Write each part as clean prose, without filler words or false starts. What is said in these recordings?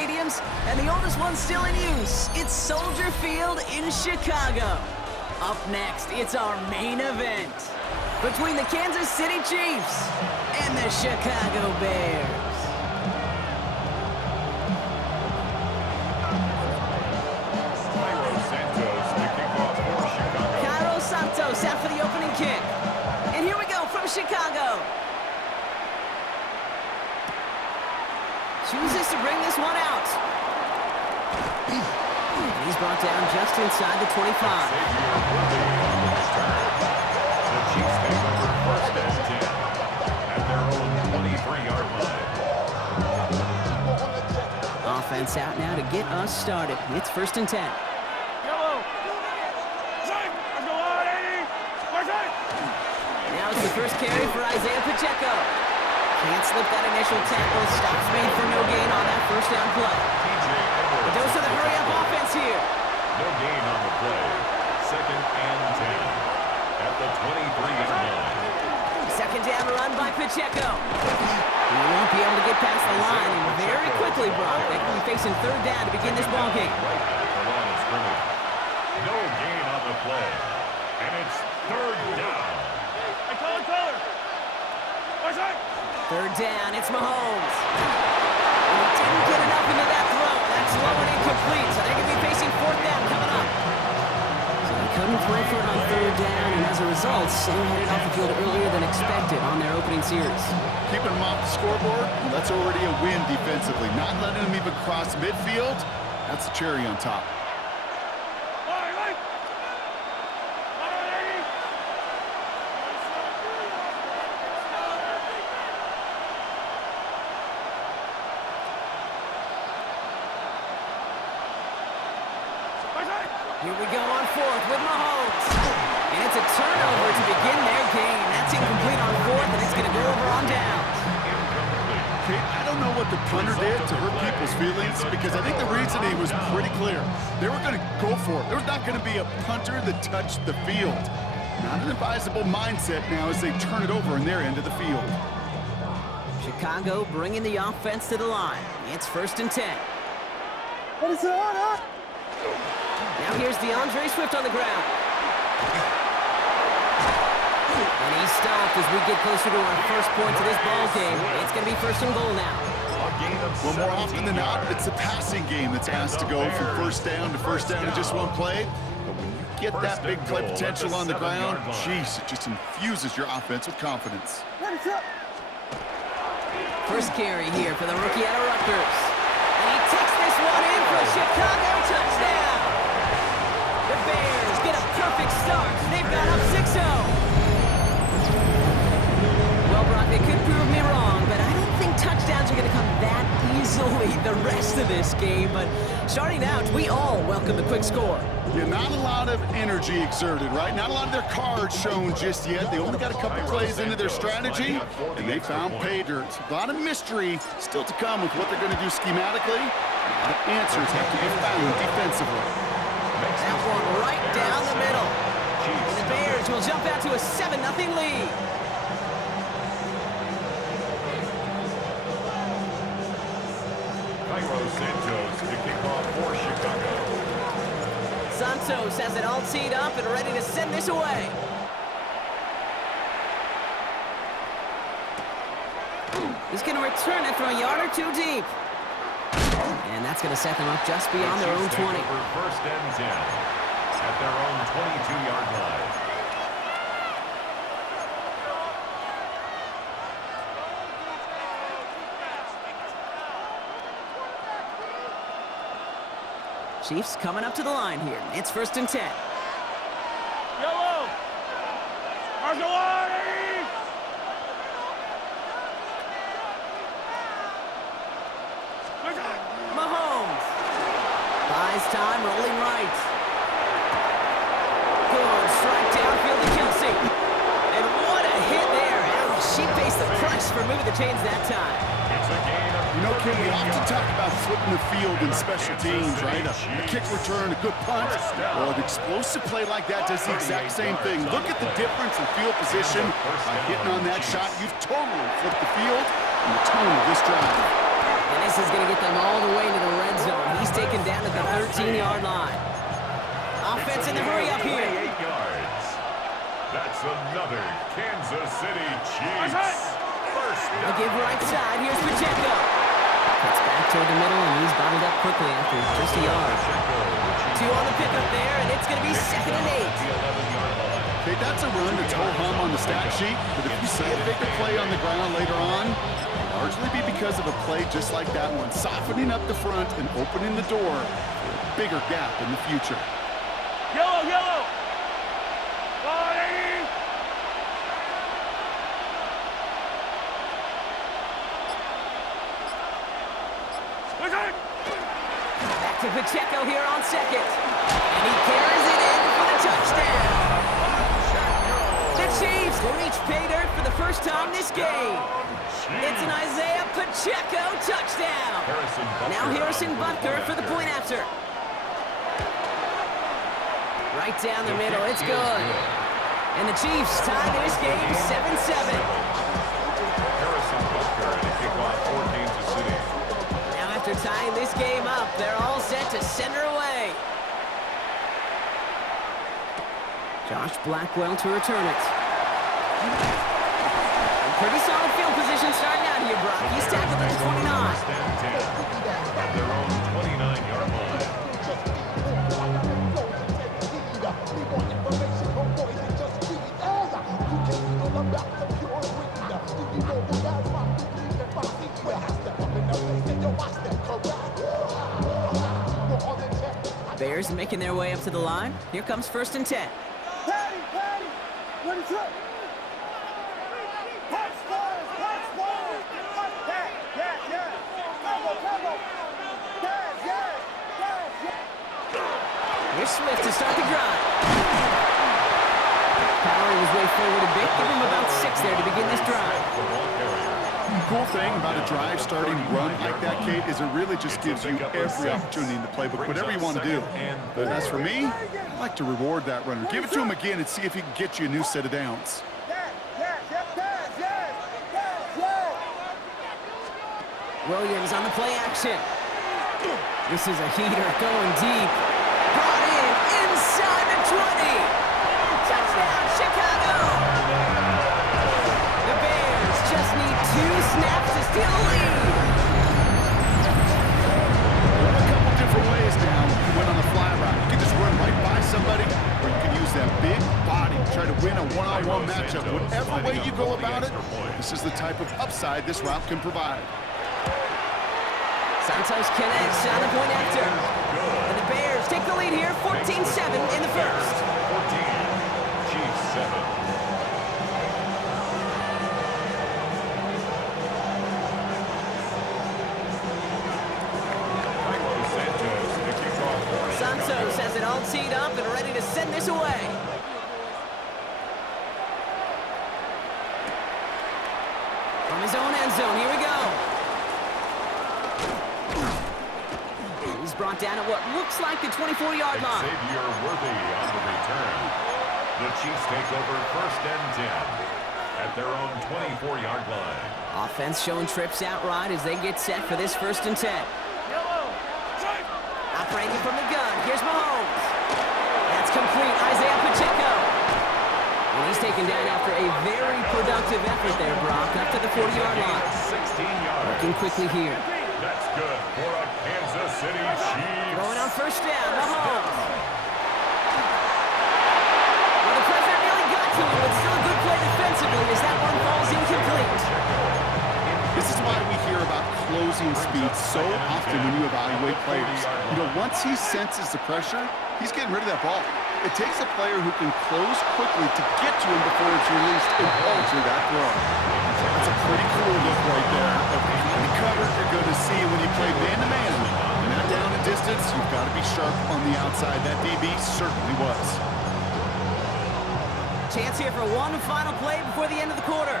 stadiums, and the oldest one still in use. It's Soldier Field in Chicago. Up next, it's our main event between the Kansas City Chiefs and the Chicago Bears. Out for the opening kick. And here we go from Chicago. Chooses to bring this one out. He's brought down just inside the 25. The Chiefs take over first and 10 at their own 23-yard line. Offense out now to get us started. It's first and 10. Now it's the first carry for Isaiah Pacheco. Can't slip that initial tackle. Stops made for no gain on that first down play. The dose of the hurry-up offense here. No gain on the play. Second and 10 at the 23-yard line. Second down run by Pacheco. He won't be able to get past the line, and very quickly, Brock, they will be facing third down to begin this ballgame. Right at the line of scrimmage. No gain on the play. And it's third down. Third down, it's Mahomes. And he didn't get enough into that throw. That's low and incomplete, so they're going to be facing fourth down coming up. So they couldn't throw for it on third down, and as a result, Sam headed off the field earlier than expected on their opening series. Keeping them off the scoreboard, well, that's already a win defensively. Not letting them even cross midfield, that's the cherry on top. Here we go on fourth with Mahomes. And it's a turnover to begin their game. That's incomplete on fourth, and it's going to go over on downs. Okay, I don't know what the punter did to hurt people's feelings, because I think the reasoning was pretty clear. They were going to go for it. There's not going to be a punter that touched the field. Not an advisable mindset now as they turn it over in their end of the field. Chicago bringing the offense to the line. It's first and 10. What is that? Now here's DeAndre Swift on the ground. And he's stopped as we get closer to our first point to this ball game. It's going to be first and goal now. Well, more often than not, it's the passing game that's asked to go from first down in just one play. But when you get that big play potential on the ground, jeez, it just infuses your offense with confidence. First carry here for the rookie out of Rutgers. And he takes this one in for a Chicago touchdown. The Bears get a perfect start. They've got up 6-0. Well, Brock, they could prove me wrong, but I don't think touchdowns are going to come that easily the rest of this game. But starting out, we all welcome the quick score. Yeah, not a lot of energy exerted, right? Not a lot of their cards shown just yet. They only got a couple plays into their strategy, and they found pay dirt. A lot of mystery still to come with what they're going to do schematically. A lot of answers have to be found defensively. That one right down the middle. And the Bears will jump out to a 7-0 lead. Santos to kick off for Chicago. Santos has it all teed up and ready to send this away. He's going to return it from a yard or two deep. And that's going to set them up just beyond their own 20. First and 10 at their own 22-yard line. Chiefs coming up to the line here. It's first and 10. Yellow! Mahomes. Buys time, rolling right. Good strike downfield to Kelsey. And what a hit there. And she faced the price for moving the chains that time. It's a gain of You know, Kim, we often talk about flipping the field in special teams, right? A kick return, a good punt. Well, an explosive play like that does the exact same thing. Look at the difference in field position. By hitting on that shot, you've totally flipped the field and the tone of this drive. And this is going to get them all the way to the he's taken down at the 13-yard line. Offense in the hurry up here. 8 yards. That's another Kansas City Chiefs. First A down. give right side. Here's Pacheco. Cuts back toward the middle, and he's bottled up quickly after just a yard. 2 on the pickup there, and it's going to be 2nd and 8. The 11-yard line. Okay, that's a run that's ho-hum on the stat sheet, but if you see a bigger play on the ground later on, it'll largely be because of a play just like that one, softening up the front and opening the door for a bigger gap in the future. Yellow, yellow. Ball, 80. Back to Pacheco here on 2nd. And he carries it in for the touchdown. The Chiefs reach pay dirt for the first time this game. It's an Isaiah Pacheco touchdown. Now Harrison Butker for the point after. Right down the middle, it's good. And the Chiefs tie this game 7-7. Harrison Butker and a kickoff for Kansas City. Now after tying this game up, they're all set to send her away. Josh Blackwell to return it. Pretty solid field position starting out here, Brock. He's tackled at the 29. First and 10 at their own 29-yard line. Bears making their way up to the line. Here comes 1st and 10. Here's Swift to start the drive. Powering his way forward a bit. Give him about 6 there to begin this drive. Cool thing about a drive starting run like that, Kate, is it really just gives you every opportunity in the playbook, whatever you want to do. But as for me, I like to reward that runner. Give it to him again and see if he can get you a new set of downs. Williams on the play action. This is a heater going deep. Brought in inside the 20. Touchdown, Chicago. The Bears just need 2 snaps to steal a lead. There are a couple different ways now you can win on the fly route. You can just run right by somebody, or you can use that big body, try to win a one-on-one matchup. Whatever way you go about it, this is the type of upside this route can provide. Santos connects on the point after. And the Bears take the lead here, 14-7 in the first. 14, Chiefs 7. Santos has it all teed up and ready to send this away. From his own end zone, here we go. He's brought down at what looks like the 24-yard line. Xavier Worthy on the return. The Chiefs take over 1st and 10 at their own 24-yard line. Offense showing trips out right as they get set for this 1st and 10. Operating from the gun, here's Mahomes. That's complete, Isaiah Pacheco. And he's taken down after a very productive effort there, Brock, up to the 40-yard line. 16 yards. Working quickly here. That's good for a Kansas City Chiefs. Going on 1st down, Mahomes. Well, the pressure nearly got to him, but still a good play defensively as that one falls incomplete. This is why we hear about closing speed so often when you evaluate players. You know, once he senses the pressure, he's getting rid of that ball. It takes a player who can close quickly to get to him before it's released and alter that throw. That's a pretty cool look right there of the kind of coverage you're going to see when you play man-to-man. And that down and distance, you've got to be sharp on the outside. That DB certainly was. Chance here for one final play before the end of the quarter.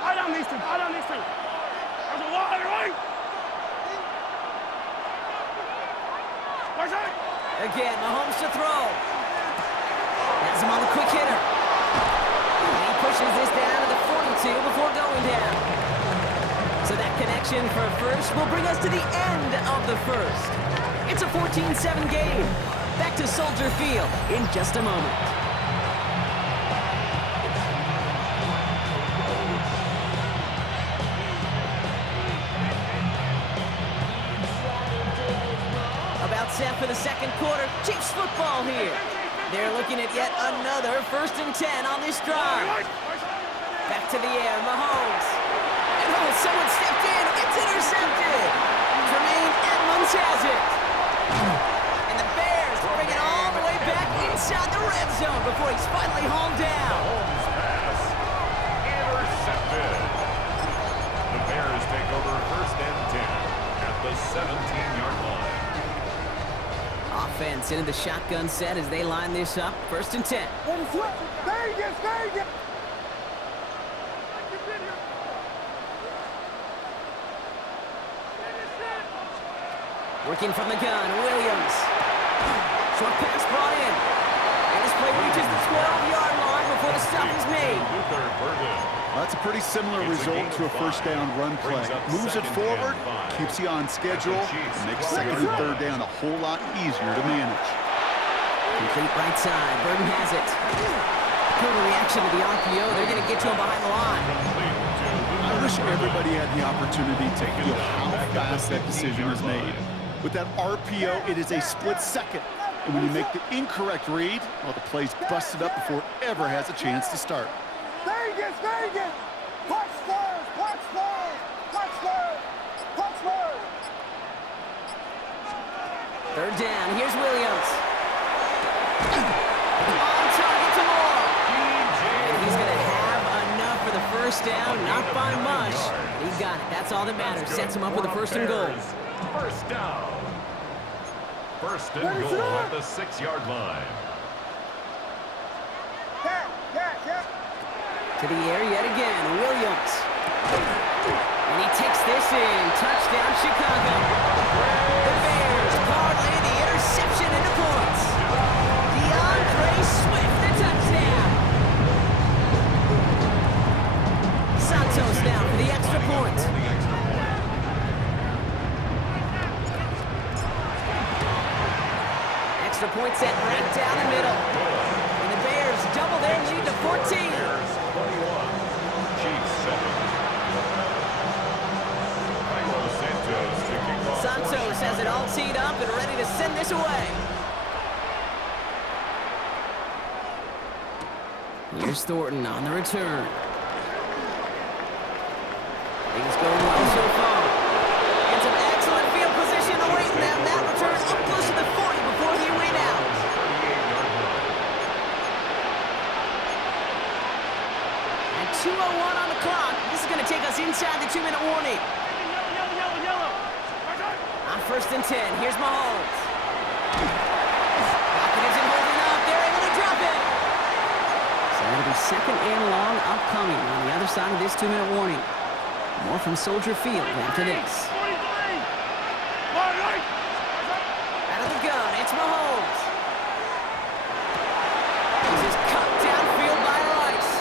I don't need to. There's a wide right. Where's that? Again, Mahomes to throw. Has him on the quick hitter. And he pushes this down to the 42 before going down. So that connection for a first will bring us to the end of the first. It's a 14-7 game. Back to Soldier Field in just a moment. About set for the second quarter. Chiefs football here. They're looking at yet another 1st and 10 on this drive. Back to the air, Mahomes. And oh, someone stepped in. It's intercepted. Tremaine Edmonds has it. And the Bears bring it all the way back inside the red zone before he's finally hauled down. Mahomes pass intercepted. The Bears take over 1st and 10 at the 17-yard line. Offense into the shotgun set as they line this up. 1st and 10. Vegas! Working from the gun, Williams. Short pass brought in. And this play reaches the 12-yard line before the stop is made. That's a pretty similar result to a 1st down run play. Moves it forward, keeps you on schedule, and makes 2nd and 3rd down a whole lot easier to manage. Complete right side. Burton has it. Total reaction to the RPO. They're going to get to him behind the line. I wish everybody had the opportunity to feel how fast that decision is made. With that RPO, it is a split second. And when you make the incorrect read, well, the play's busted up before it ever has a chance to start. Vegas! Punch first! 3rd down. Here's Williams. On target to Moore. And he's going to have enough for the 1st down. Not by much. He got it. That's all that matters. Sets him up with a 1st and goal. 1st down. 1st and goal at the 6-yard line. To the air yet again, Williams. And he takes this in. Touchdown, Chicago. The Bears parlay the interception into points. DeAndre Swift, the touchdown. Santos now for the extra point. Extra point set right down the middle. And the Bears double their lead to 14. Santos has it all teed up and ready to send this away. Here's Thornton on the return. Things going well so far. And some excellent field position awaiting them. That return up close to the 40 before he went out. And 2:01 on the clock. This is going to take us inside the 2-minute warning. On 1st and 10, here's Mahomes. Pocket isn't holding up. They're able to drop it. So it'll be 2nd and long upcoming on the other side of this 2-minute warning. More from Soldier Field after this. Out of the gun, it's Mahomes. This is cut downfield by Rice.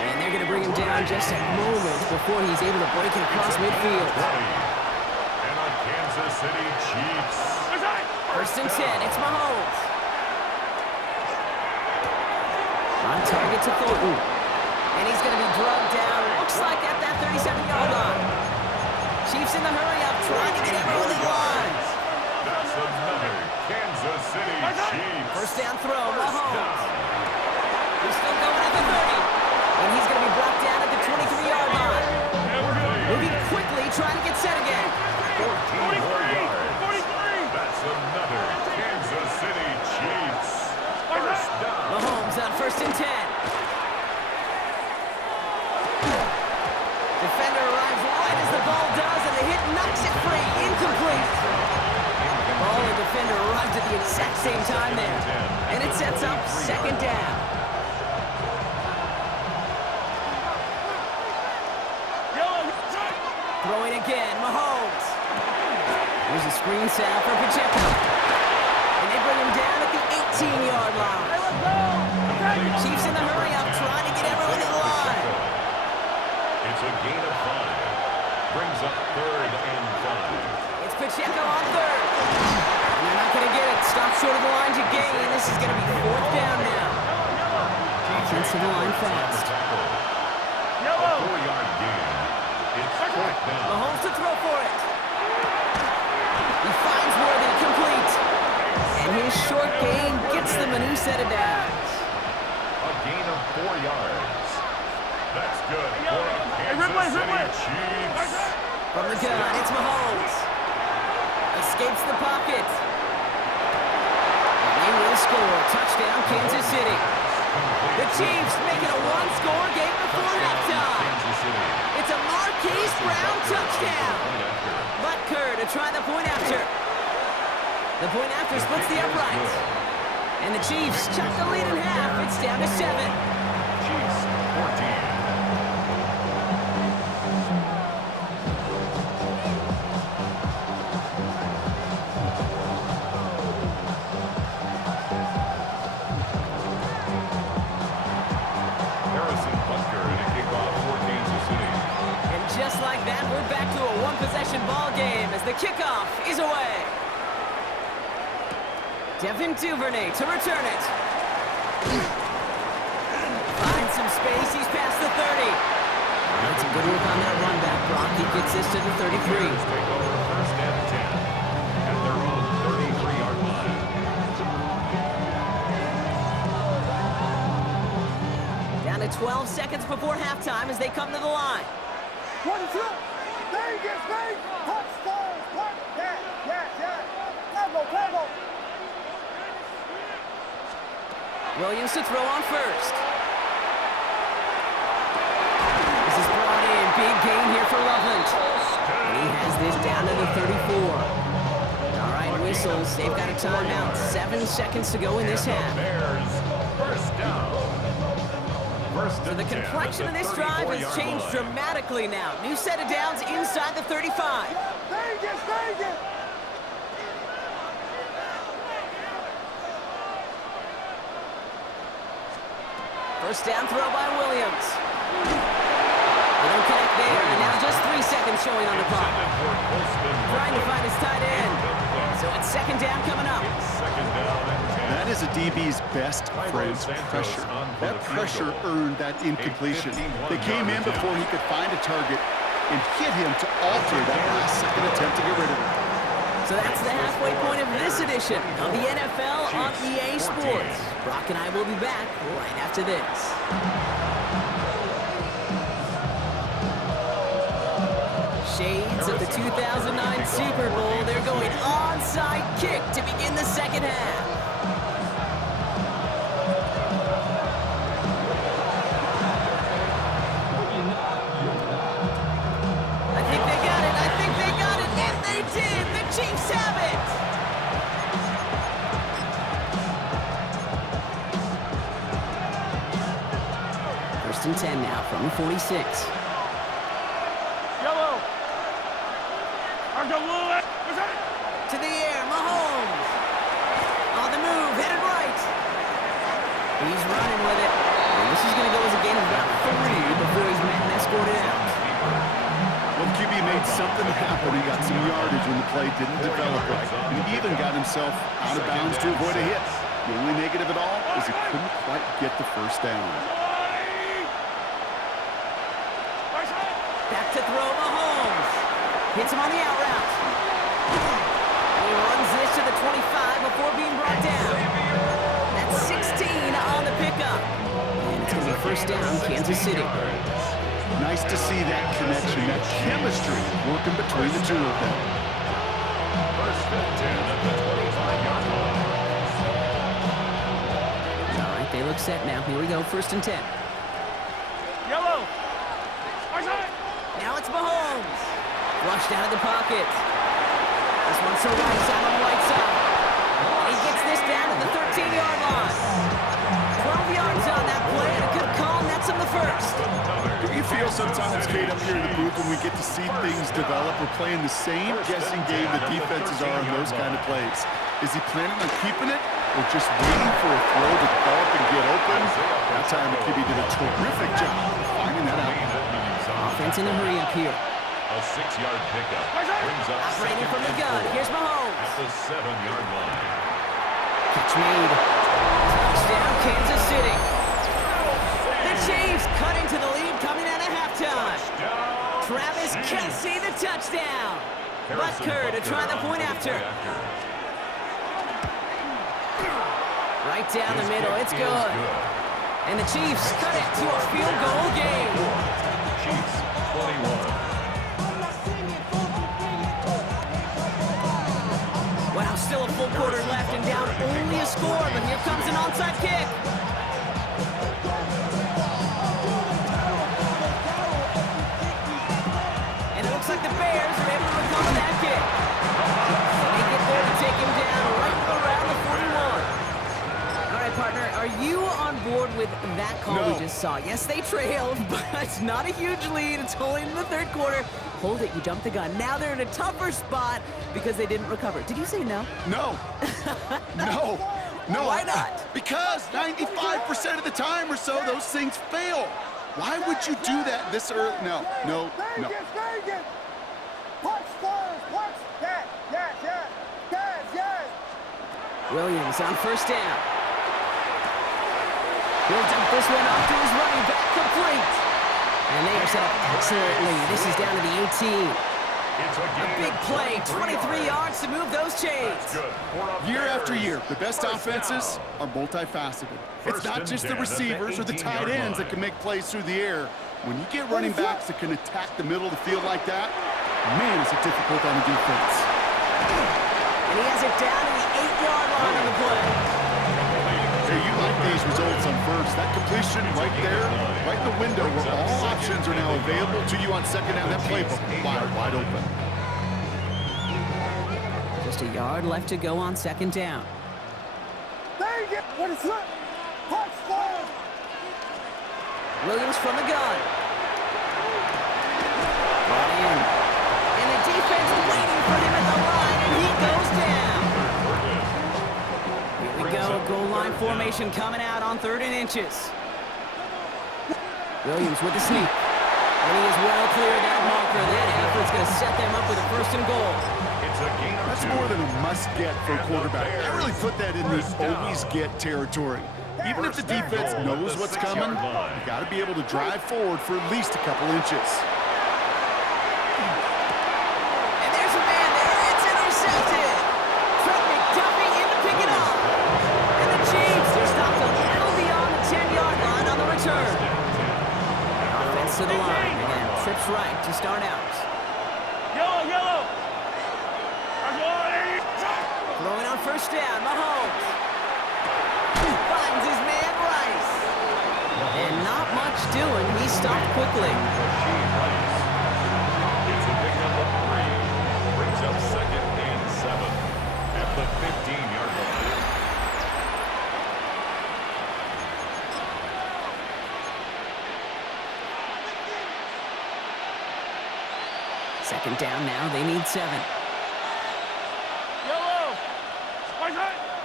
And they're going to bring him down just a moment before he's able to break it across midfield. Kansas City Chiefs. 1st and 10, it's Mahomes. On target to Thornton. And he's going to be drugged down, looks like at that 37-yard line. Chiefs in the hurry-up, trying to get everyone in line. That's another Kansas City Chiefs. 1st down throw, Mahomes. He's still going at the 30. And he's going to be brought down at the 23-yard line. Moving quickly, trying to get set again. 14 more yards. That's another Kansas City Chiefs. 1st down. Mahomes on 1st and 10. Defender arrives right as the ball does, and the hit knocks it free. Incomplete. Ball and defender arrived at the exact same time there. And it sets up 2nd down. Throwing again, Mahomes. Here's a screen set for Pacheco. And they bring him down at the 18-yard line. Chiefs in the hurry-up, trying to get everyone in line. It's a gain of 5. Brings up 3rd and 5. It's Pacheco on 3rd. And they're not going to get it. Stop short of the line to gain. This is going to be 4th down now. Offensive line fast. A 4-yard gain. It's 4th down. Mahomes to throw for it. He finds Worthy complete. And his short gain gets them a new set of downs. A gain of 4 yards. That's good for the Kansas City Chiefs. From the gun, it's Mahomes. Escapes the pocket. And they will score. Touchdown, Kansas City. The Chiefs make it a one-score game before halftime. It's a Marquise Brown touchdown. Butker to try the point after. The point after splits the uprights. And the Chiefs chuck the lead in half. It's down to 7. Chiefs 14. Possession ball game as the kickoff is away. Devin Duvernay to return it. Finds some space. He's past the 30. That's a good work on that run back, Brock. He gets this to the 33. Take over 1st and 10 at their own 33-yard line. Down to 12 seconds before halftime as they come to the line. 1-2. Vegas, Vegas, touchdowns, yes. Go. Williams to throw on 1st. This is brought in. Big gain here for Loveland. And he has this down to the 34. All right, whistles. They've got a timeout. 7 seconds to go in this half. Bears, 1st down. So the complexion of this drive has changed dramatically now. New set of downs inside the 35. Vegas. First down throw by Williams. They don't connect there, and now just 3 seconds showing on the clock. Trying to find his tight end. So it's 2nd down coming up. 2nd down and 10. That is a DB's best friend, pressure. That pressure earned that incompletion. They came in before he could find a target and hit him to alter that last-second attempt to get rid of him. So that's the halfway point of this edition of the NFL on EA Sports. Brock and I will be back right after this. Shades of the 2009 Super Bowl. They're going onside kick to begin the 2nd half. I think they got it, and they did! The Chiefs have it! First and 10 now from the 46. Yellow. To the air, Mahomes. On the move, headed right. He's running with it. And this is going to go as a gain of about 3 before he's met and escorted out. Well, QB made something happen. He got some yardage when the play didn't develop right. And he even got himself out of bounds to avoid a hit. The only negative at all is he couldn't quite get the first down. Back to throw, Mahomes. Hits him on the out route. He runs this to the 25 before being brought down. That's 16 on the pickup. And it's going to be first down, Kansas City. Nice to see that connection, that chemistry working between the two of them. First and 10 at the 25-yard line. All right, they look set now. Here we go, first and 10. Yellow. Now it's Mahomes. Flushed out of the pocket. This one's so right side on the right side. And he gets this down to the 13-yard line. 12 yards on that play, and a good call nets him the first. Do you feel sometimes, Kate, up here in the booth when we get to see things develop? We're playing the same guessing game the defenses are on those kind of plays. Is he planning on keeping it or just waiting for a throw to develop and get open? That time the QB did a terrific job of finding that out. Offense in a hurry up here. A 6-yard pickup brings up Operating from the gun. Here's Mahomes. at the 7-yard line. Catch made. Touchdown, Kansas City. The Chiefs cut into the lead coming out of halftime. Travis Kelce, the touchdown. Butker to try the point after. Right down the middle. It's good. And the Chiefs cut it to a field goal game. Chiefs 21. Wow, still a full quarter left and down only a score, but here comes an onside kick. And it looks like the Bears are able to recover that kick. They get there to take him down right around the 41. All right, partner, are you on board with that call we just saw? Yes, they trailed, but it's not a huge lead. It's only in the third quarter. Hold it, you jumped the gun. Now they're in a tougher spot because they didn't recover. Did you say no? No. No. No. Why not? Because 95% of the time or so, those things fail. Why would you do that this early? No. Vegas. Punch first. Punch. Yes. Williams on first down. He'll dump this one off to his running back, complete. And they are set up excellently. This is down to the 18. A big play, 23 yards to move those chains. Year after year, the best offenses are multifaceted. It's not just the receivers or the tight ends that can make plays through the air. When you get running backs that can attack the middle of the field like that, man, is it difficult on the defense. And he has it down to the 8-yard line on the play. Hey, you like these results on first. That completion right there, right in the window where all options are now available to you on second down. That playbook wide open. Just a yard left to go on second down. Vegas. What is that? Punch first. Williams from the gun. Brought in. And the defense waiting for him at the line, and he goes down. Here we go, goal line formation coming out on 3rd and inches. Williams with the sneak. And he is well clear of that marker. That effort's going to set them up with a 1st and goal. That's more than a must-get for a quarterback. I really put that in the always-get territory. Even if the defense knows what's coming, you got to be able to drive forward for at least a couple inches. And there's a man there. It's intercepted. Trent McDuffie in to pick it up. And the Chiefs are stopped a little beyond the 10-yard line on the return. Offense to the line. Again, trips right to start out. Yellow. Throwing on first down, Mahomes. Finds his man Rice. And not much doing. He stopped quickly. It's a pickup of 3. Brings up 2nd and 7 at the 15-yard line. Second down now. They need 7.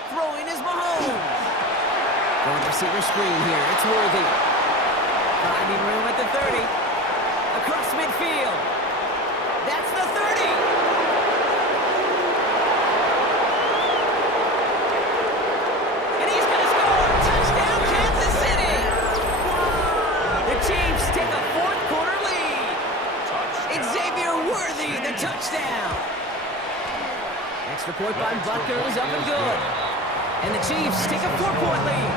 Throwing is Mahomes. Going receiver screen here. It's Worthy. Finding room at the 30. Across midfield. That's the 30. And he's going to score. Touchdown, Kansas City. The Chiefs take a 4th quarter lead. Xavier Worthy, the touchdown. Extra point by Butker is up and good. And the Chiefs take a 4-point lead.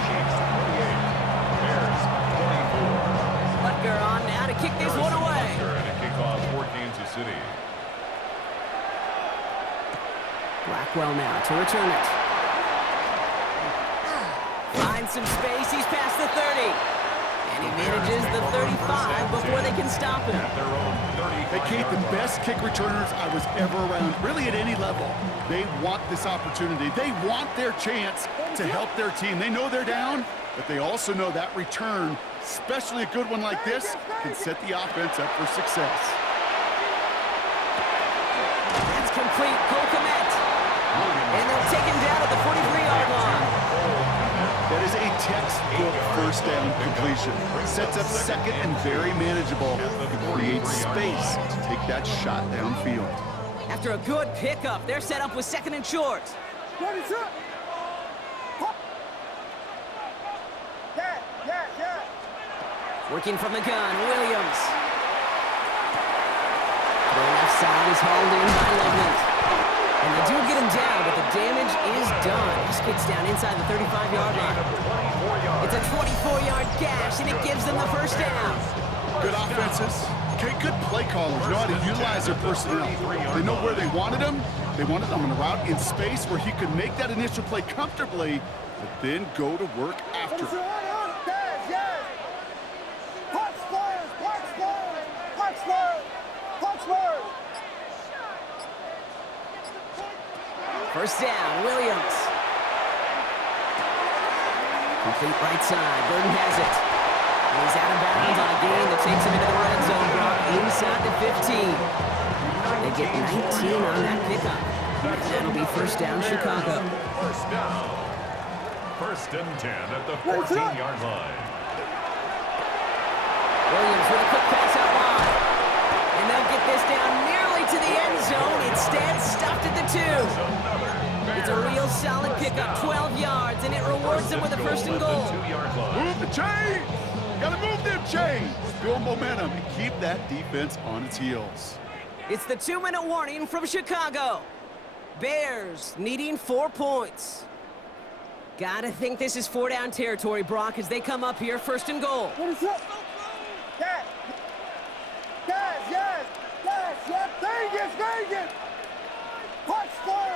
Bears 24. Butker on now to kick this one away. And a kickoff for Kansas City. Blackwell now to return it. Finds some space. He's past the 30. And he manages the 35 before they can stop him. Hey, Kate, the best kick returners I was ever around, really at any level. They want this opportunity. They want their chance to help their team. They know they're down, but they also know that return, especially a good one like this, can set the offense up for success. That's complete. Cole Kmet. And they'll take him down at the 43-yard line. That is a textbook first down completion. Sets up second and very manageable. It creates space to take that shot downfield. After a good pickup, they're set up with second and short. Working from the gun, Williams. The left side is hauled in by Loveland. And they do get him down, but the damage is done. This gets down inside the 35-yard line. It's a 24-yard gash, and it gives them the first down. Good offenses. Okay, good play callers know how to utilize their personnel. They know where they wanted them. They wanted them on a route in space where he could make that initial play comfortably, but then go to work after it. First down, Williams. Complete right side. Burton has it. And he's out of bounds on a gain that takes him into the red zone. Brock inside the 15. They get 19 on that pickup. That'll be first down, Chicago. First down. First and 10 at the 14-yard line. Williams with a quick pass out wide. And they'll get this down nearly to the end zone. Instead, stuffed at the 2. It's a real solid pickup, 12 yards, and it rewards them with a first and goal. Move the chains! Gotta move them chains! Build momentum and keep that defense on its heels. It's the 2-minute warning from Chicago. Bears needing 4 points. Gotta think this is 4-down territory, Brock, as they come up here, first and goal. What is up? Yes! Vegas! Punch Spurs!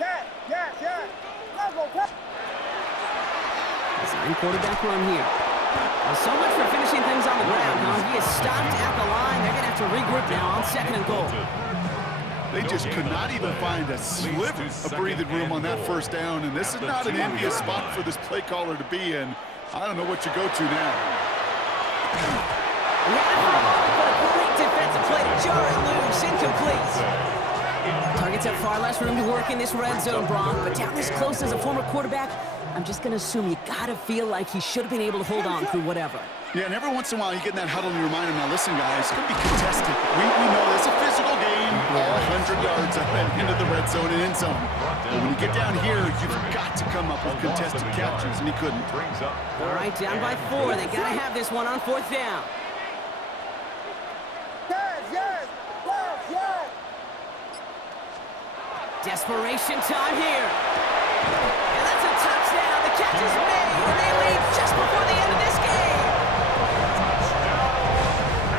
Yes! Design quarterback run here. Well, so much for finishing things on the ground, huh? He is stopped at the line. They're gonna have to regroup now on second and goal. They just could not even find a sliver of breathing room on that first down, and this is not an envious spot for this play caller to be in. I don't know what you go to now. But a great defensive play to jar it loose, incomplete. Targets have far less room to work in this red zone, Brock, but down this close as a former quarterback, I'm just going to assume you got to feel like he should have been able to hold on through whatever. Yeah, and every once in a while you get in that huddle and you remind him, now listen, guys, it's going to be contested. We know it's a physical game, all 100 yards up and into the red zone and end zone. But when you get down here, you've got to come up with contested catches, and he couldn't. All right, down by 4. They got to have this one on 4th down. Yes! Desperation time here. And that's a touchdown. The catch is made, and they lead just before the end of this game.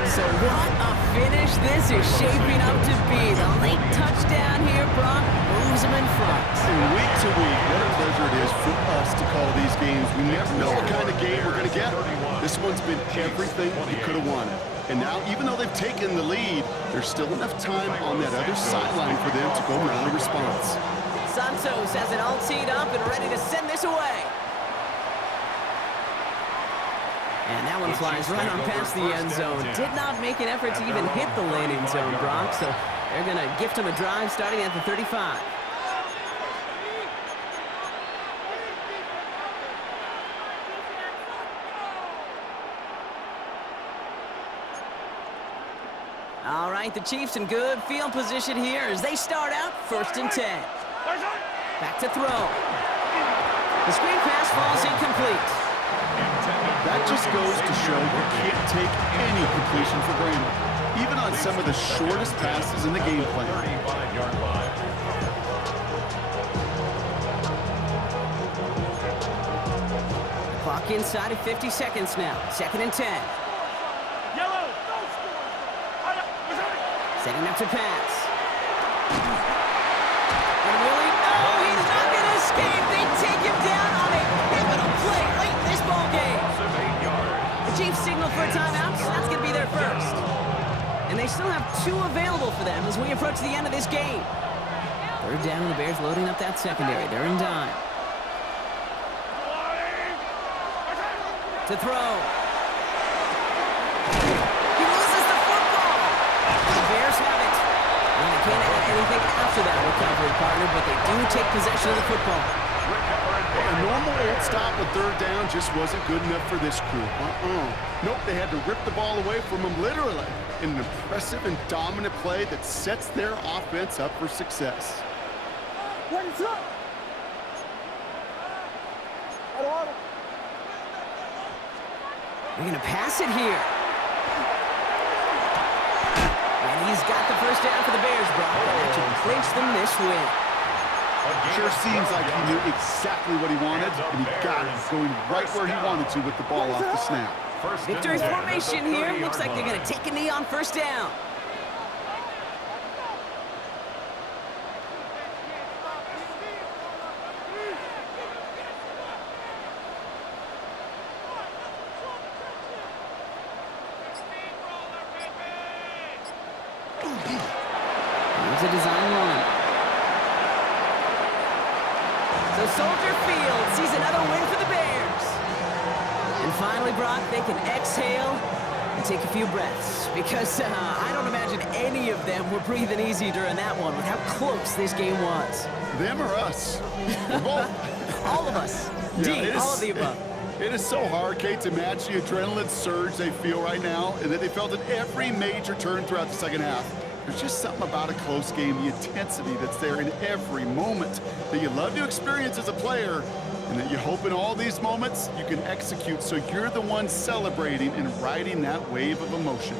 So what a finish this is shaping up to be. The late touchdown here, Brock, moves them in front. And week to week, what a pleasure it is for us to call these games. We never know what kind of game we're going to get. This one's been everything you could have wanted. And now, even though they've taken the lead, there's still enough time on that other sideline for them to go mount a response. Santos has it all teed up and ready to send this away. And that one flies right on past the end zone. Did not make an effort to even hit the landing zone, Brock, so they're going to gift him a drive starting at the 35. All right, the Chiefs in good field position here as they start out first and 10. Back to throw. The screen pass falls incomplete. That just goes to show you can't take any completion for granted, even on some of the shortest passes in the game plan. The clock inside of 50 seconds now. Second and 10. Setting up to pass. And Willie, no, he's not going to escape. They take him down on a pivotal play late in this ball game. The Chiefs signal for a timeout, so that's going to be their first. And they still have 2 available for them as we approach the end of this game. Third down, and the Bears loading up that secondary. They're in dime. To throw. Can't add anything after that recovery, partner, but they do take possession of the football. A normal old stop with third down just wasn't good enough for this crew. Nope, they had to rip the ball away from them literally in an impressive and dominant play that sets their offense up for success. What is up? We're going to pass it here. And he's got the first down for the Bears, Brock. And that should clinch them this win. Sure seems like he knew exactly what he wanted, and he got it, going right where he wanted to with the ball off the snap. Victory formation here. Looks like they're going to take a knee on first down. Here's a design run. So Soldier Field sees another win for the Bears. And finally, Brock, they can exhale and take a few breaths. Because I don't imagine any of them were breathing easy during that one with how close this game was. Them or us? We're both. All of us. Yeah, D, all of the above. It is so hard, Kate, to match the adrenaline surge they feel right now, and that they felt at every major turn throughout the second half. There's just something about a close game, the intensity that's there in every moment that you love to experience as a player, and that you hope in all these moments you can execute so you're the one celebrating and riding that wave of emotion.